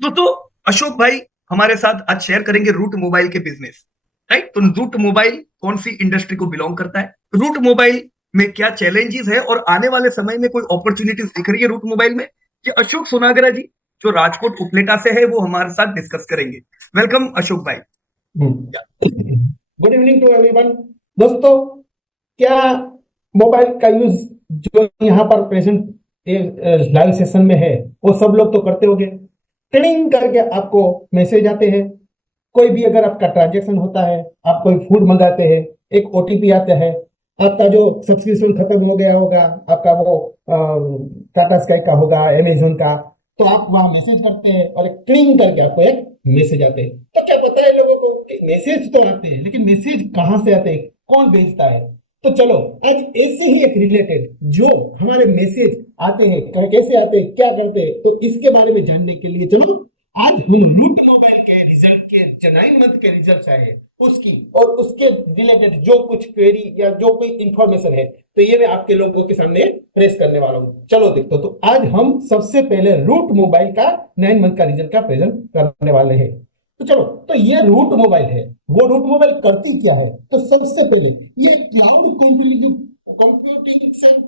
दोस्तों, अशोक भाई हमारे साथ आज शेयर करेंगे रूट मोबाइल के बिजनेस। राइट, तो रूट मोबाइल कौन सी इंडस्ट्री को बिलोंग करता है, रूट मोबाइल में क्या चैलेंजेस है और आने वाले समय में कोई अपॉर्चुनिटीज दिख रही है रूट मोबाइल में, ये अशोक सोनागरा जी जो राजकोट उपलेटा से है वो हमारे साथ डिस्कस करेंगे। वेलकम अशोक भाई। Good evening to everyone. दोस्तों, क्या मोबाइल का यूज जो यहाँ पर प्रेजेंट लाइव सेशन में है वो सब लोग तो करते होंगे। टिंग करके आपको मैसेज आते हैं। कोई भी अगर आपका ट्रांजेक्शन होता है, आप कोई फूड मंगाते हैं, एक ओटीपी आता है। आपका जो सब्सक्रिप्शन खत्म हो गया होगा, आपका वो टाटा स्काई का होगा, अमेजोन का, तो आप वहां मैसेज करते हैं और एक क्लिंग करके आपको एक मैसेज आते हैं। तो क्या पता है लोगों को कि मैसेज तो आते हैं, लेकिन मैसेज कहाँ से आते हैं, कौन भेजता है। तो चलो आज ऐसे ही एक रिलेटेड जो हमारे मैसेज आते हैं, कैसे आते हैं, क्या करते हैं, तो इसके बारे में जानने के लिए चलो आज हम रूट मोबाइल के रिजल्ट के जो 9 मंथ के रिजल्ट आए उसकी और उसके रिलेटेड जो कुछ क्वेरी या जो कोई इंफॉर्मेशन है, तो ये मैं आपके लोगों के सामने प्रेस करने वाला हूँ। चलो देखो, तो आज हम सबसे पहले रूट मोबाइल का 9 मंथ का रिजल्ट का प्रेजेंट करने वाले हैं। तो चलो, तो ये रूट मोबाइल है। वो रूट मोबाइल करती क्या है, तो सबसे पहले ये क्लाउड कंप्यूटिंग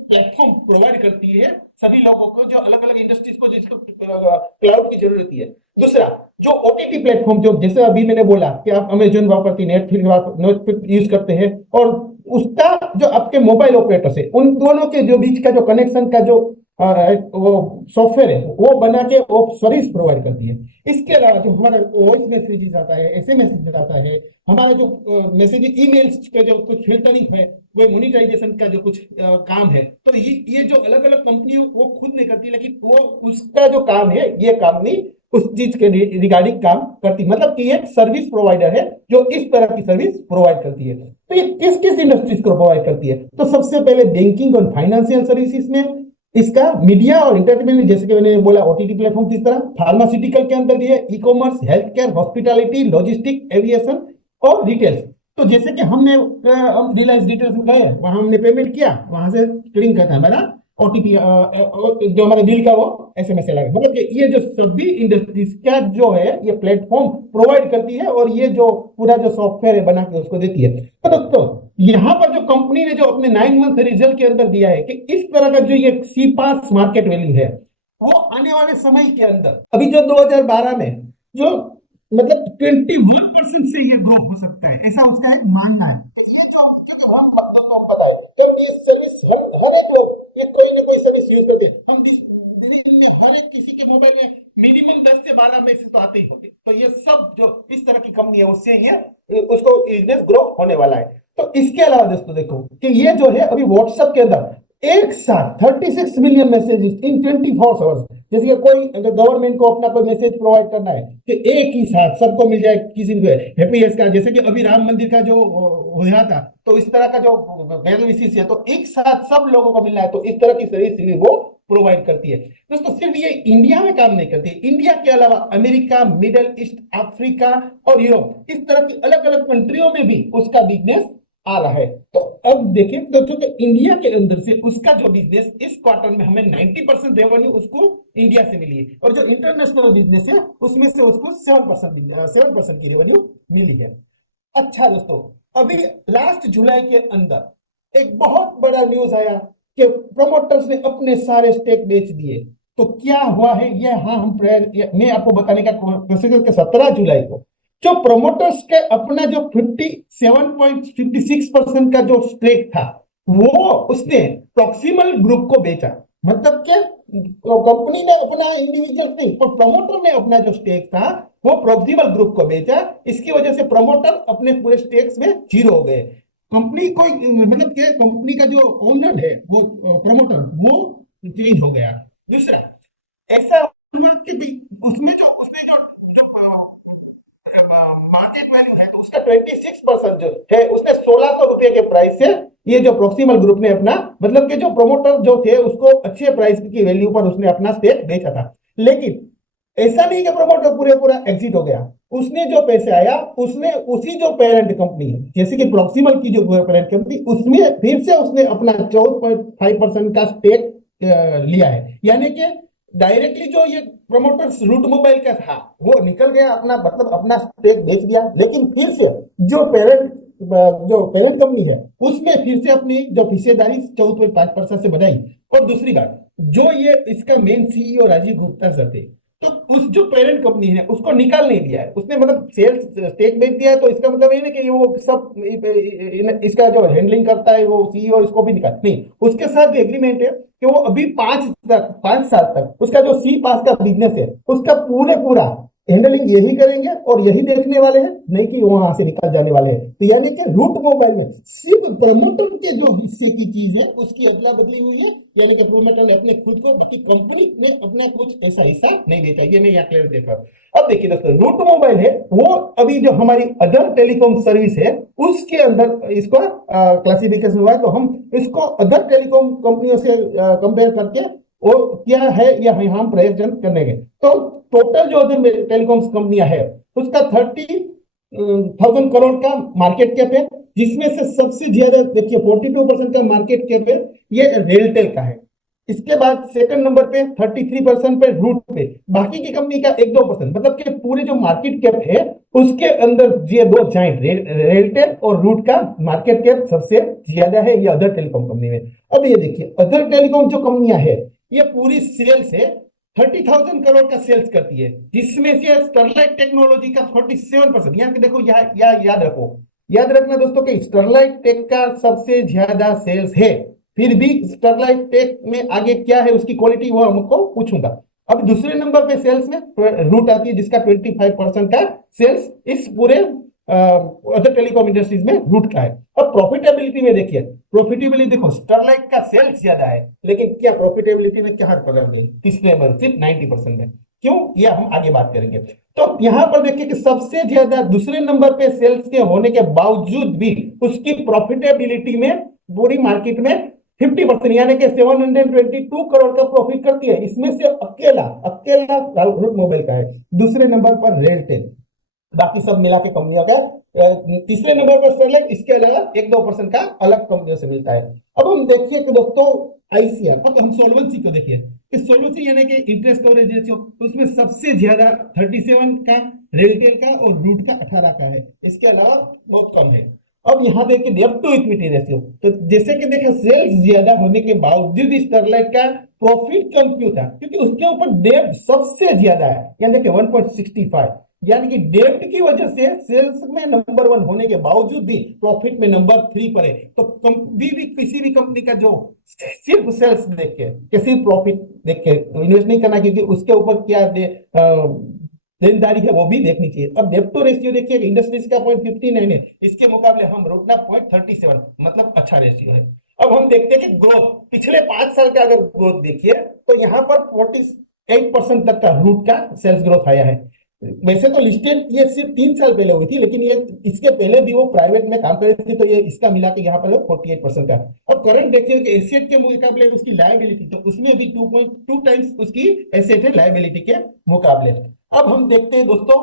प्लेटफॉर्म प्रोवाइड करती है सभी लोगों को, जो अलग अलग इंडस्ट्रीज को जिसको क्लाउड की जरूरत है। दूसरा, जो ओटीटी प्लेटफॉर्म, जो जैसे अभी मैंने बोला कि आप अमेजोन वापरती, नेटफ्लिक्स यूज करते हैं, और उसका जो आपके मोबाइल ऑपरेटर है उन दोनों के जो बीच का जो कनेक्शन का जो वो सॉफ्टवेयर है वो बना के वो सर्विस प्रोवाइड करती है। इसके अलावा जो हमारा वॉइस मैसेजेस आता है, एसएमएस आता है, हमारा जो मैसेज ईमेल्स का जो कुछ फिल्टरिंग है, वो मोनिटाइजेशन का जो कुछ काम है, तो ये जो अलग अलग कंपनी वो खुद नहीं करती, लेकिन वो उसका जो काम है ये काम नहीं उस चीज के रिगार्डिंग काम करती, मतलब कि एक सर्विस प्रोवाइडर है जो इस तरह की सर्विस प्रोवाइड करती है। तो ये किस किस इंडस्ट्रीज को प्रोवाइड करती है, तो सबसे पहले बैंकिंग और फाइनेंशियल सर्विसेज में इसका, मीडिया और एंटरटेनमेंट जैसे कि मैंने बोला ओटीटी प्लेटफॉर्म किस तरह, फार्मास्यूटिकल के अंदर भी है, e commerce, health care, hospitality, logistic, aviation और रिटेल। तो जैसे कि हम रिलायंस डिटेल्स में गए, वहां हमने पेमेंट किया, वहां से क्लिक करता है हमारा ओटीपी, जो हमारे बिल का वो एसएमएस लगा, मतलब कि ये जो सभी इंडस्ट्रीज का जो है ये प्लेटफॉर्म प्रोवाइड करती है और ये जो पूरा जो सॉफ्टवेयर है बना के उसको देती है। तो दोस्तों, यहाँ पर जो कंपनी ने जो अपने 9 मंथ रिजल्ट के अंदर दिया है कि इस तरह का जो ये सी पास मार्केट वैल्यू है, वो आने वाले समय के अंदर अभी जो 2012 में जो मतलब 21% से ये ग्रो हो सकता है, ऐसा उसका एक मानना है। तो ये जो क्योंकि हम दोस्तों को पता है जब ये सर्विस हर एक लोग ये कोई ना कोई सर्विस यूज करते हैं, हम दिन में हर एक किसी के मोबाइल में मिनिमम 10 से 12 मैसेज तो आते ही होंगे। तो ये सब जो इस तरह की कंपनी है उससे ये उसको बिजनेस ग्रो होने वाला है। तो इसके अलावा दोस्तों देखो कि ये जो है अभी व्हाट्सएप के अंदर एक साथ 36 मिलियन मैसेजेस इन 24 आवर्स, जैसे कि कोई अगर गवर्नमेंट को अपना कोई मैसेज प्रोवाइड करना है कि एक ही साथ सबको मिल जाए, किसी को हैप्पीएस का, जैसे कि अभी राम मंदिर का जो हो रहा था, तो इस तरह का जो वेल विशेष है तो एक साथ सब लोगों को मिलना है, तो इस तरह की सर्विस वो प्रोवाइड करती है। दोस्तों, सिर्फ ये इंडिया में काम नहीं करती, इंडिया के अलावा अमेरिका, मिडल ईस्ट, अफ्रीका और यूरोप, इस तरह की अलग अलग कंट्रियों में भी उसका बिजनेस आ रहा है। तो अब देखिए दोस्तों कि इंडिया के अंदर से उसका जो बिजनेस इस क्वार्टर में हमें 90% रेवेन्यू उसको इंडिया से मिली है, और जो इंटरनेशनल बिजनेस है उसमें से उसको 7% की रेवेन्यू मिली है। अच्छा दोस्तों, अभी लास्ट जुलाई के अंदर एक बहुत बड़ा न्यूज आया कि प्रमोटर्स ने अपने सारे स्टेक बेच दिए। तो क्या हुआ है ये, हाँ हम मैं आपको बताने का कोशिश करूं कि 17 जुलाई को जो प्रमोटर्स के अपना जो 57.56% का जो स्टेक था वो उसने प्रॉक्सिमल ग्रुप को बेचा। मतलब क्या, कंपनी ने अपना इंडिविजुअल नहीं पर प्रमोटर ने अपना जो स्टेक था वो प्रोक्सिमल ग्रुप को बेचा। इसकी वजह से प्रमोटर अपने पूरे स्टेक्स में जीरो हो गए। कंपनी कोई मतलब कि कंपनी का जो ओनर है वो प्रमोटर वो चेंज हो गया। दूसरा, ऐसा हुआ कि उसमें जो उसने जो मार्केट वैल्यू है तो उसका 26% जो है उसने 1600 रुपए के प्राइस से ये जो प्रोक्सिमल ग्रुप ने अपना, मतलब कि जो प्रोमोटर जो थे उसको अच्छे प्राइस की वैल्यू पर उसने अपना स्टेक बेचा था। लेकिन ऐसा नहीं कि प्रमोटर पूरे पूरा एग्जिट हो गया, उसने जो पैसे आया उसने उसी जो पेरेंट कंपनी है जैसे कि प्रॉक्सिमल की जो पेरेंट कंपनी उसमें फिर से उसने अपना 14.5% का स्टेक लिया है। यानी कि डायरेक्टली जो ये प्रमोटर्स रूट मोबाइल का था वो निकल गया, अपना मतलब अपना स्टेक बेच दिया, लेकिन फिर से जो पेरेंट कंपनी है उसमें फिर से अपनी जो हिस्सेदारी 14.5% से बढ़ाई। और दूसरी बात, जो ये इसका main CEO Rajiv Gupta sir थे, तो उस जो पेरेंट कंपनी है उसको निकाल नहीं दिया है उसने, मतलब सेल्स स्टेक बेच दिया है, तो इसका मतलब ये नहीं कि वो सब इसका जो हैंडलिंग करता है वो सीईओ इसको भी निकाल नहीं, उसके साथ भी एग्रीमेंट है कि वो अभी 5 साल तक उसका जो सी पास का बिजनेस है उसका पूरा हैंडलिंग यही करेंगे और यही देखने वाले हैं, नहीं कि वहां से निकल जाने वाले हैं। तो यानी कि रूट मोबाइल में सिर्फ प्रमोटर के जो हिस्से की चीज है उसकी अदला बदली हुई है, यानी कि प्रमोटर ने अपने खुद को, बाकी कंपनी ने अपना कुछ ऐसा हिस्सा नहीं बेचा। ये मैं यहाँ क्लियर देखा। अब देखिए दोस्तों, रूट मोबाइल है वो अभी जो हमारी अदर टेलीकॉम सर्विस है उसके अंदर इसको क्लासिफिकेशन हुआ है, तो हम इसको अदर टेलीकॉम कंपनियों से कंपेयर करके वो क्या है या हम प्रयोजन करेंगे। तो टोटल जो अदर टेलीकॉम कंपनियां है उसका 30,000 करोड़ का मार्केट कैप है, जिसमें से सबसे ज्यादा देखिए 42% का मार्केट कैप है ये रेलटेल का है। इसके बाद सेकंड नंबर पे 33% पे रूट पे, बाकी की कंपनी का 1-2%, मतलब कि पूरे जो मार्केट कैप है उसके अंदर ये दो जाइंट रेलटेल और रूट का मार्केट कैप सबसे ज्यादा है ये अदर टेलीकॉम कंपनी में। अब ये देखिए अदर टेलीकॉम जो कंपनियां है ये पूरी सेल्स है 30,000 करोड़ का सेल्स करती है, जिसमें से स्टरलाइट टेक्नोलॉजी का 47%। यहाँ देखो, याद रखो, याद रखना दोस्तों कि स्टरलाइट टेक का सबसे ज्यादा सेल्स है। फिर भी स्टरलाइट टेक में आगे क्या है उसकी क्वालिटी वो हमको पूछूंगा। अब दूसरे नंबर पे सेल्स में रूट आती है जिसका 25% का सेल्स इस पूरे अदर टेलीकॉम इंडस्ट्रीज में रूट का है। अब प्रॉफिटेबिलिटी में देखिए, प्रॉफिटेबिलिटी देखो स्टरलाइट का सेल्स ज्यादा है लेकिन क्या प्रॉफिटेबिलिटी में क्या पकड़ गई, किसने सिर्फ 90% में। क्यों, ये हम आगे बात करेंगे। तो यहां पर देखिए कि सबसे ज्यादा दूसरे नंबर पे सेल्स के होने के बावजूद भी उसकी प्रॉफिटेबिलिटी में पूरी मार्केट में 50%, यानी कि 722 करोड़ का प्रॉफिट करती है। इसमें से अकेला अकेला रूट मोबाइल का है। दूसरे नंबर पर रेलटेल, बाकी सब मिला के कंपनियों का तीसरे नंबर पर स्टरलाइट, इसके अलावा 1-2% का अलग कंपनियों से मिलता है। अब हम देखिए कि दोस्तों आईसीआर, अब हम सोल्वेंसी को देखिए कि सोल्वेंसी यानी कि इंटरेस्ट कवरेज रेशियो, उसमें सबसे ज्यादा 37 का रेलटेल का और रूट का 18 का है, इसके अलावा बहुत कम है। अब यहाँ देखिए डेब्ट टू इक्विटी रेशियो, तो जैसे कि देखिए सेल्स ज्यादा होने के बावजूद स्टरलाइट का प्रॉफिट कम क्यों था, क्योंकि उसके ऊपर डेब्ट सबसे ज्यादा है, यानी देखिए 1.65, यानी कि डेब्ट की वजह से सेल्स में नंबर 1 होने के बावजूद भी प्रॉफिट में नंबर 3 पर है। तो भी किसी भी कंपनी का जो सिर्फ सेल्स देख के सिर्फ प्रॉफिट देख के इन्वेस्ट नहीं करना, क्योंकि उसके ऊपर क्या देनदारी है वो भी देखनी चाहिए। अब डेब्ट टू रेशियो देखिए इंडस्ट्रीज का 0.59 है, इसके मुकाबले हम रोकना 0.37, मतलब अच्छा रेशियो है। अब हम देखते हैं कि ग्रोथ, पिछले 5 साल का अगर ग्रोथ देखिए तो यहाँ पर 48% तक का रूट का सेल्स ग्रोथ आया है। वैसे तो लिस्टेड ये सिर्फ 3 साल पहले हुई थी, लेकिन ये इसके पहले भी वो प्राइवेट में काम कर रही थी, तो ये इसका मिला के यहाँ पर 48% का। और करंट देखिए कि एसेट के मुकाबले उसकी लायबिलिटी, तो उसमें भी 2.2 टाइम्स उसकी एसेट है लायबिलिटी के मुकाबले। अब हम देखते हैं दोस्तों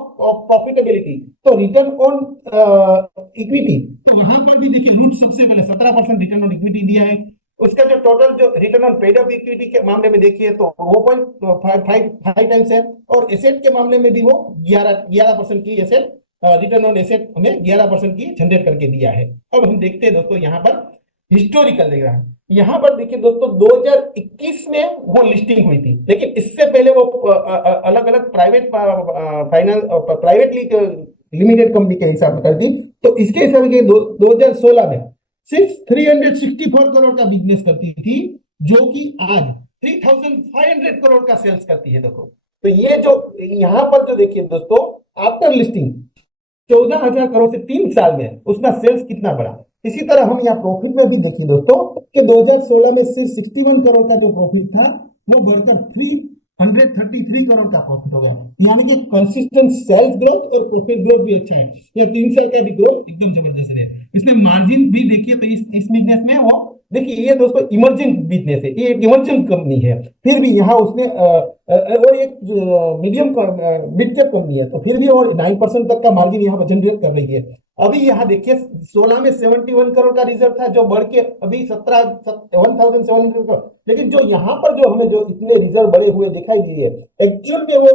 प्रॉफिटेबिलिटी, तो रिटर्न ऑन इक्विटी, तो वहां पर भी देखिए रूट सबसे पहले 17% रिटर्न ऑन इक्विटी दिया है। उसका जो टोटल जो return on paid up equity के मामले में देखिए तो वो 0.5 टाइम्स है, और एसेट के मामले में भी वो 11% की एसेट रिटर्न ऑन एसेट हमें 11% की जनरेट करके दिया है। अब हम देखते हैं दोस्तों यहाँ पर हिस्टोरिकल देख रहा है, यहाँ पर देखिए दोस्तों 2021 में वो लिस्टिंग हुई थी, लेकिन इससे पहले वो अलग अलग private finance privately limited company के हिसाब से करती, तो इसके हिसाब से 2016 में सिर्फ 364 करोड़ का बिजनेस करती थी, जो कि आज 3,500 करोड़ का सेल्स करती है। देखो तो ये जो यहाँ पर जो देखिए दोस्तों आफ्टर लिस्टिंग 14,000 करोड़ से 3 साल में उसका सेल्स कितना बढ़ा। इसी तरह हम यहाँ प्रॉफिट में भी देखिए दोस्तों कि 2016 में सिर्फ 61 करोड़ का जो प्रॉफिट था वो बढ़कर 333 करोड़ का प्रॉफिट हो गया, यानी कि कंसिस्टेंट सेल्स ग्रोथ और प्रॉफिट ग्रोथ भी अच्छा है। ये 3 साल का भी ग्रोथ एकदम जबरदस्त है। इसमें मार्जिन भी देखिए तो इस बिजनेस में वो देखिए ये दोस्तों इमर्जिंग बिजनेस है, ये एक इमर्जिंग कंपनी है, फिर भी यहाँ उसने और एक मीडियम मिड कैप कंपनी है, तो फिर भी और 9% तक का मार्जिन यहाँ पर जनरेट कर रही है। अभी यहाँ देखिए 16 में 71 करोड़ का रिजर्व था, जो बढ़ के अभी 17,700 करोड़। लेकिन जो यहाँ पर जो हमें जो इतने रिजर्व बढ़े हुए दिखाई दिए है, एक्चुअल में वो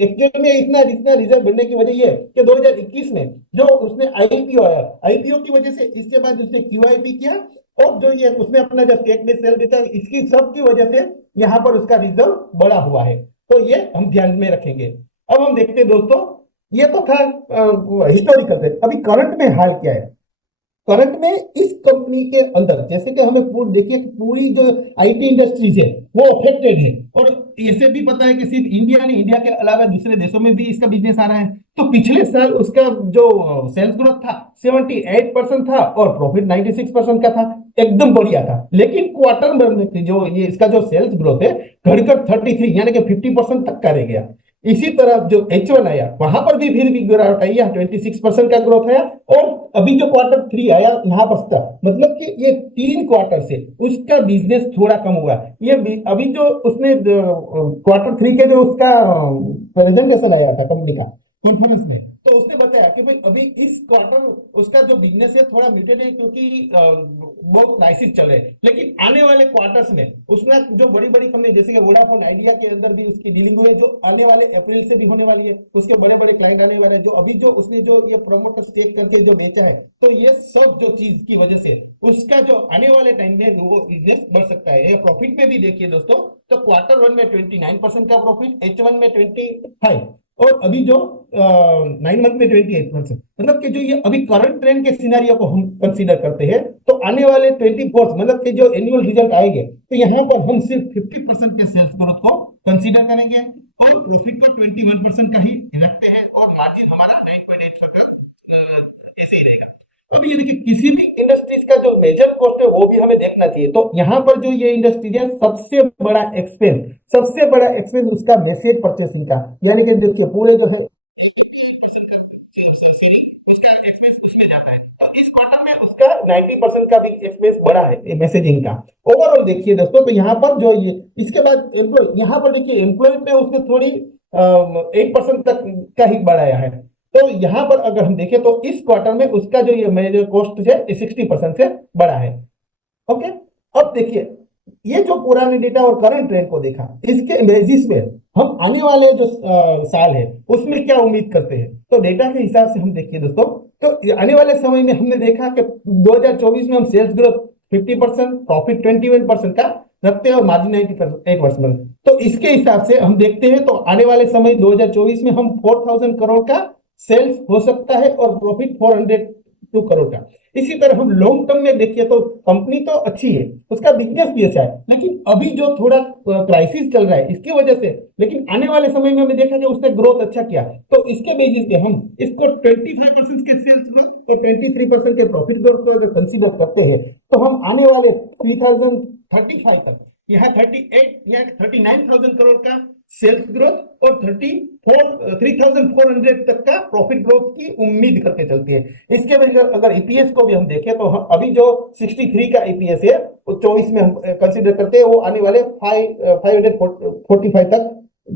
एक्चुअल में इतना इतना रिजर्व बढ़ने की वजह ये है कि 2021 में जो उसने आईपीओ आया, आईपीओ की वजह से, इसके बाद उसने क्यूआईपी किया, और जो ये उसने अपना जो स्टेक में सेल देता है, इसकी सब की वजह से यहाँ पर उसका रिजर्व बढ़ा हुआ है। तो ये हम ध्यान में रखेंगे। अब हम देखते हैं दोस्तों, ये तो था हिस्टोरिकल है, अभी करंट में हाल क्या है। करंट में इस कंपनी के अंदर जैसे कि हमें देखिए कि पूरी जो आईटी इंडस्ट्रीज है वो अफेक्टेड है, और इसे भी पता है कि सिर्फ इंडिया नहीं, इंडिया के अलावा दूसरे देशों में भी इसका बिजनेस आ रहा है। तो पिछले साल उसका जो सेल्स ग्रोथ था 78% था, और प्रॉफिट 96% का था, एकदम बढ़िया था। लेकिन क्वार्टर में जो ये इसका जो सेल्स ग्रोथ है घटकर 33 यानी कि 50% तक का रह गया। इसी तरह जो H1 आया वहां पर भी फिर भी गिरावट आई है, 26% का ग्रोथ आया। और अभी जो क्वार्टर 3 आया यहाँ पर था, मतलब कि ये 3 क्वार्टर से उसका बिजनेस थोड़ा कम हुआ। ये अभी जो उसने क्वार्टर 3 के जो उसका प्रेजेंटेशन आया था कंपनी का कॉन्फ्रेंस में, तो उसने बताया कि भाई अभी इस क्वार्टर उसका जो बिजनेस है थोड़ा म्यूटेड है, क्योंकि बहुत क्राइसिस चल रहे हैं। लेकिन आने वाले क्वार्टर्स में उसमें जो बड़ी बड़ी कंपनी जैसे कि वोडाफोन आइडिया के अंदर भी उसकी डीलिंग हुई है, जो आने वाले अप्रैल से भी होने वाली है, उसके बड़े बड़े क्लाइंट आने वाले हैं। जो अभी जो उसने जो ये प्रोमोटर स्टेक करके जो बेचा है, तो ये सब जो चीज की वजह से उसका जो आने वाले टाइम में वो बिजनेस बढ़ सकता है। ये प्रॉफिट में भी देखिए दोस्तों, तो क्वार्टर 1 में 29% का प्रॉफिट, H1 में 25, और अभी जो 9 मंथ में 28%। मतलब कि जो ये अभी करंट ट्रेंड के सिनेरियो को हम कंसीडर करते हैं, तो आने वाले 24 मतलब कि जो एनुअल रिजल्ट आएंगे, तो यहाँ पर हम सिर्फ 50% के सेल्स ग्रोथ को कंसीडर करेंगे, और प्रॉफिट को 21% का ही रखते हैं, और मार्जिन हमारा 9.8% ऐसे ही रहेगा। अब ये देखिए किसी भी इंडस्ट्रीज का जो मेजर कॉस्ट है वो भी हमें देखना चाहिए। तो यहाँ पर जो ये इंडस्ट्रीज है, सबसे बड़ा एक्सपेंस उसका मैसेज परचेसिंग का, यानी कि देखिए पूरे जो है उसमें जाता है, तो इस क्वार्टर में उसका 90% का भी एक्सपेंस बड़ा है मैसेजिंग का। ओवरऑल देखिए दोस्तों, तो यहाँ पर जो ये इसके बाद एम्प्लॉय, यहाँ पर देखिए एम्प्लॉय पे उसने थोड़ी 8% तक का ही बढ़ाया है। तो यहाँ पर अगर हम देखें तो इस क्वार्टर में उसका जो ये मेजर कॉस्ट है 60% से बढ़ा है। ओके, अब देखिए ये जो पुराने डेटा और करंट ट्रेंड को देखा, इसके बेसिस में हम आने वाले जो साल है उसमें क्या उम्मीद करते हैं। तो डेटा के हिसाब से हम देखिए दोस्तों, तो आने वाले समय में हमने देखा कि 2024 में हम सेल्स ग्रोथ 50%, प्रॉफिट 21% का रखते हैं, और मार्जिन 98%। तो इसके हिसाब से हम देखते हैं, तो आने वाले समय 2024 में हम 4,000 करोड़ का सेल्स हो सकता है, और प्रॉफिट 402 करोड़ का। इसी तरह हम लॉन्ग टर्म में देखिए तो कंपनी तो अच्छी है, उसका बिजनेस भी अच्छा है, लेकिन अभी जो थोड़ा क्राइसिस चल रहा है इसकी वजह से, लेकिन आने वाले समय में हमने देखा कि उसने ग्रोथ अच्छा किया, तो इसके बेसिस पे हम इसको 25% के सेल्स ग्रोथ और 23% के प्रॉफिट ग्रोथ को कंसीडर करते हैं, तो हम आने वाले 3035 तक यहाँ 39,000 करोड़ का सेल्स ग्रोथ और 3,400 तक का प्रॉफिट ग्रोथ की उम्मीद करके चलती है। इसके वजह अगर ईपीएस को भी हम देखें, तो अभी जो 63 का ईपीएस है वो 24 में हम कंसीडर करते हैं, वो आने वाले 545 तक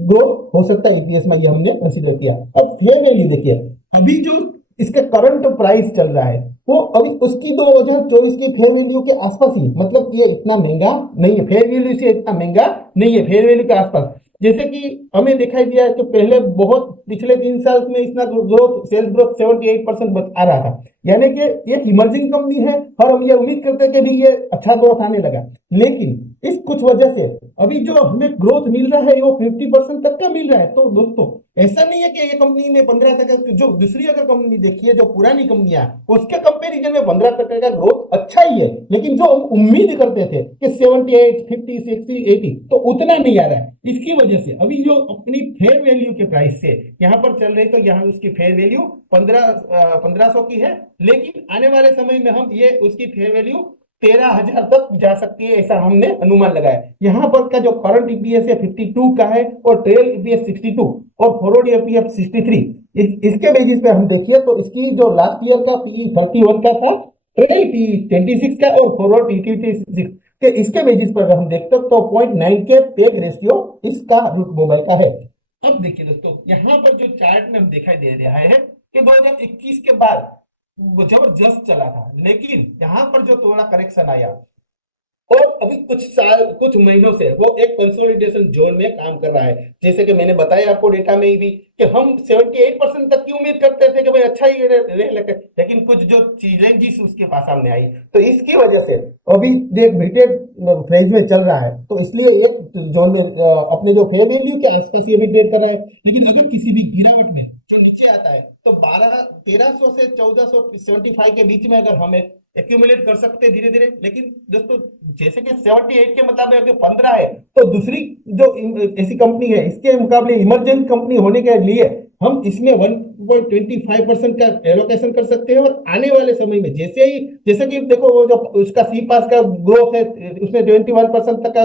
ग्रोथ हो सकता है ईपीएस में, ये हमने कंसीडर किया। अब फेयर वैल्यू देखिए, अभी जो इसका करंट प्राइस चल रहा है वो अभी उसकी 2024 की फेयर वैल्यू के आसपास ही, मतलब ये इतना महंगा नहीं है, फेयर वैल्यू से इतना महंगा नहीं है, फेयर वैल्यू के आसपास। जैसे कि हमें दिखाई दिया है कि पहले बहुत पिछले 3 साल में इसका ग्रोथ सेल्स ग्रोथ 78% आ रहा था, यानी कि ये इमर्जिंग कंपनी है, और हम ये उम्मीद करते हैं कि भी ये अच्छा ग्रोथ आने लगा। लेकिन इस कुछ वजह से अभी जो हमें ग्रोथ मिल रहा है वो 50% तक का मिल रहा है। तो दोस्तों ऐसा नहीं है कि ये कंपनी ने 15 तक, जो दूसरी अगर कंपनी देखिए जो पुरानी कंपनियां, उसके कंपेरिजन में 15% का ग्रोथ अच्छा ही है, लेकिन जो हम उम्मीद करते थे कि 78, 50, 60, 80, तो उतना नहीं आ रहा है। इसकी वजह से अभी जो अपनी फेयर वैल्यू के प्राइस से यहाँ पर चल रही, तो यहाँ उसकी फेयर वैल्यू 1500 की है, लेकिन आने वाले समय में हम ये उसकी फेयर वैल्यू 13,000 तक जा सकती है, ऐसा हमने अनुमान लगाया। यहाँ पर का जो करंट ईपीएस है 52 का है, और ट्रेल ईपीएस 62, और फॉरवर्ड ईपीएस 63। इसके बेसिस पे हम देखिए तो इसकी जो लास्ट ईयर का पीई 31 का था, T26 का और फॉरवर्ड T26 के इसके बेसिस पर अगर हम देखते हैं तो 0.9 के पेग रेशियो इसका रूट मोबाइल का है। अब देखिए दोस्तों, यहाँ पर जो चार्ट में हम दिखाई दे रहा है कि 2021 के बाद वो जबरदस्त चला था, लेकिन यहाँ पर जो थोड़ा करेक्शन आया और अभी कुछ महीनों से वो एक कंसोलिडेशन जोन में काम कर रहा है। जैसे कि मैंने बताया आपको डेटा में ही भी कि हम 78% तक की उम्मीद करते थे कि भाई अच्छा ही लेकिन कुछ जो चैलेंजेस उसके पास सामने आई, तो इसकी वजह से अभी देख मीटेड फेज में चल रहा है, तो इसलिए एक जोन में अपने जो फेयर वैल्यू के आसपास ये भी ट्रेड कर रहा है। लेकिन अगर किसी भी गिरावट में जो नीचे आता है तो 1300 से 1475 के बीच में अगर हमें एक्यूमुलेट कर सकते हैं धीरे धीरे। लेकिन दोस्तों, जैसे कि 78 के मुताबिक अगर 15 है, तो दूसरी जो ऐसी कंपनी है इसके मुकाबले इमरजेंट कंपनी होने के लिए हम इसमें 1.25% का एलोकेशन कर सकते हैं। और आने वाले समय में जैसे कि देखो वो जो उसका सी पास का ग्रोथ है उसमें 21% तक का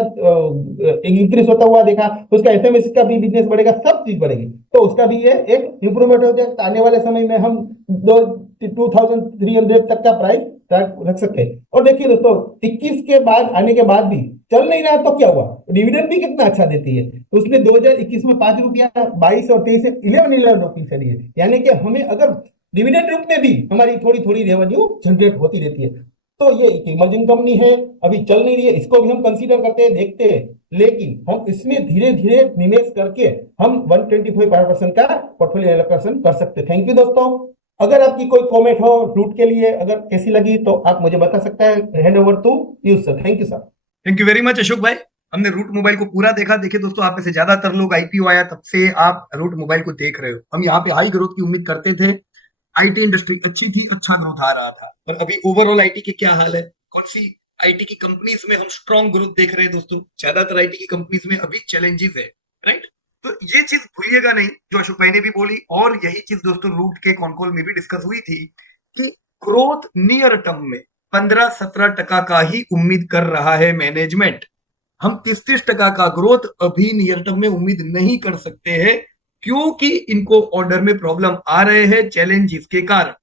इंक्रीज होता हुआ देखा, उसका एसएमएस का भी बिजनेस बढ़ेगा, सब चीज बढ़ेगी, तो उसका भी ये एक इंप्रूवमेंट हो जाएगा। आने वाले समय में हम 2300 तक का प्राइस रख सकते हैं। और देखिए दोस्तों, 21 के बाद आने के बाद भी चल नहीं रहा तो क्या हुआ, डिविडेंड भी कितना अच्छा देती है। उसने 2021 में 5 रुपया, 22 और 23 11 रुपीज चली है, यानी कि हमें अगर डिविडेंड रूप में भी हमारी थोड़ी थोड़ी रेवेन्यू जनरेट होती रहती है। तो ये एक इमर्जिंग कंपनी है, अभी चल नहीं रही है, इसको भी हम कंसीडर करते हैं, देखते हैं, लेकिन हम इसमें धीरे धीरे निवेश करके हम 125% का पोर्टफोलियो एलोकेशन कर सकते हैं। थैंक यू दोस्तों। अगर आपकी कोई कमेंट हो रूट के लिए, अगर कैसी लगी तो आप मुझे बता सकते हैं। Hand over to you sir. Thank you sir. Thank you very much Ashok भाई। हमने रूट मोबाइल को पूरा देखा। देखिए दोस्तों, आप में से ज्यादातर लोग आईपीओ आया तब से आप रूट मोबाइल को देख रहे हो। हम यहाँ पे हाई ग्रोथ की उम्मीद करते थे। आईटी इंडस्ट्री अच्छी थी, अच्छा ग्रोथ आ रहा था, पर अभी ओवरऑल आईटी के क्या हाल है, कौन सी आईटी की कंपनीज में हम स्ट्रॉन्ग ग्रोथ देख रहे हैं दोस्तों। ज्यादातर आईटी की कंपनीज में अभी चैलेंजेस है, राइट। तो ये चीज भूलिएगा नहीं जो अशोक भाई ने भी बोली, और यही चीज दोस्तों रूट के कॉन्कॉल में भी डिस्कस हुई थी कि ग्रोथ नियर टर्म में 15-17% का ही उम्मीद कर रहा है मैनेजमेंट। हम 30-30% का ग्रोथ अभी नियर टर्म में उम्मीद नहीं कर सकते हैं, क्योंकि इनको ऑर्डर में प्रॉब्लम आ रहे हैं चैलेंजेस के कारण।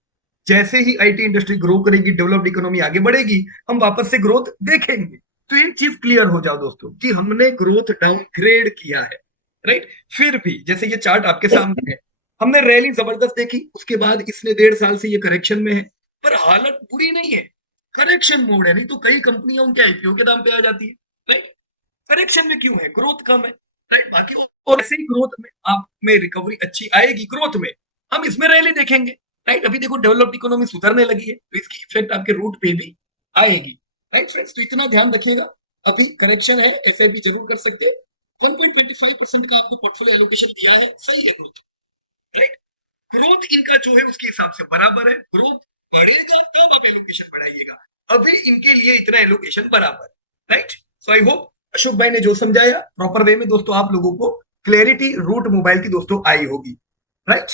जैसे ही आईटी इंडस्ट्री ग्रो करेगी, डेवलप्ड इकोनॉमी आगे बढ़ेगी, हम वापस से ग्रोथ देखेंगे। तो एक चीज क्लियर हो जाओ दोस्तों कि हमने ग्रोथ डाउनग्रेड किया है, राइट। फिर भी जैसे ये चार्ट आपके सामने है, हमने रैली जबरदस्त देखी, उसके बाद इसने 1.5 साल से ये करेक्शन में है, पर हालत बुरी नहीं है। करेक्शन मोड है, नहीं तो कई कंपनियां उनके आईपीओ के दाम पे आ जाती है, राइट। करेक्शन में क्यों है, ग्रोथ कम है, राइट। बाकी और ऐसे ही ग्रोथ में आप में रिकवरी अच्छी आएगी, ग्रोथ में हम इसमें रैली देखेंगे, राइट। अभी देखो डेवलप्ड इकोनॉमी सुधरने लगी है, तो इसकी इफेक्ट आपके रूट पे भी आएगी, राइट फ्रेंड्स। तो इतना ध्यान रखिएगा। अभी करेक्शन है, ऐसे भी जरूर कर सकते हैं। 1.25% का आपको पोर्टफोलियो एलोकेशन दिया है, सही है ग्रोथ, राइट। ग्रोथ इनका जो है उसके हिसाब से बराबर है। ग्रोथ बढ़ेगा तब आप एलोकेशन बढ़ाइएगा, अभी इनके लिए इतना एलोकेशन बराबर, right. So I hope Ashok भाई ने जो समझाया प्रॉपर वे में दोस्तों आप लोगों को क्लैरिटी रूट मोबाइल की दोस्तों आई होगी, राइट।